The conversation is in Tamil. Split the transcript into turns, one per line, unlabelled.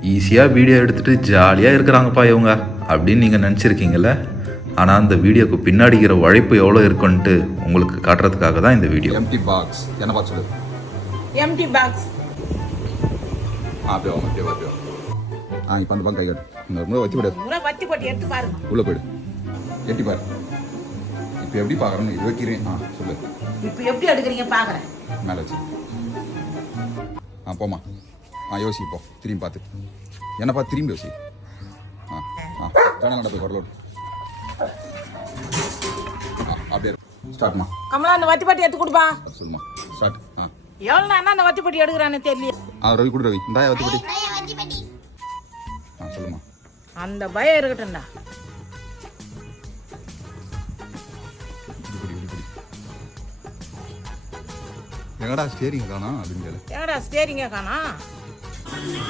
ஈஸியாக வீடியோ எடுத்துகிட்டு ஜாலியாக இருக்கிறாங்கப்பா இவங்க அப்படின்னு நீங்கள் நினச்சிருக்கீங்கள. ஆனால் அந்த வீடியோக்கு பின்னாடி இருக்கிற உழைப்பு எவ்வளோ இருக்குன்ட்டு உங்களுக்கு காட்டுறதுக்காக தான் இந்த வீடியோ.
எம்டி பாக்ஸ் என்ன பாக்ஸ் சொல்லு?
Empty box.
அப்படியே அப்படியே அப்படியே இப்போ அந்த பக்கம் கை கட்டு. இந்த முறை வச்சு விடு.
முறை வத்தி போட்டு எடுத்து பாருங்க.
உள்ளே போயிடு, எட்டி பாரு. இப்போ எப்படி பார்க்குறேன்னு யோசிக்கிறேன். சொல்லு.
இப்போ எப்படி எடுக்கிறீங்க பார்க்குறேன்.
மேலே வச்சு போம்மா. யோசி போ, திரும்பி பார்த்து என்ன பார்த்து திரும்பி யோசி. ஜனங்கள்ட்ட போய் குரலோடு அப்படியே ஸ்டார்ட்மா.
கமலா அந்த வத்தி போட்டு எடுத்து கொடுப்பா.
சொல்லுமா ஸ்டார்ட்.
எவ்வளோ நான் அந்த வத்தி போட்டு எடுக்கிறான்னு தெரியல.
ரவி கொடு ரவி. இந்தா வத்தி போட்டி. சொல்லுமா.
அந்த பயம் இருக்கட்டும்டா.
எங்கடா ஸ்டேரிங் காணா அப்படின்னு கேளு.
எங்கடா ஸ்டேரிங்க காணா?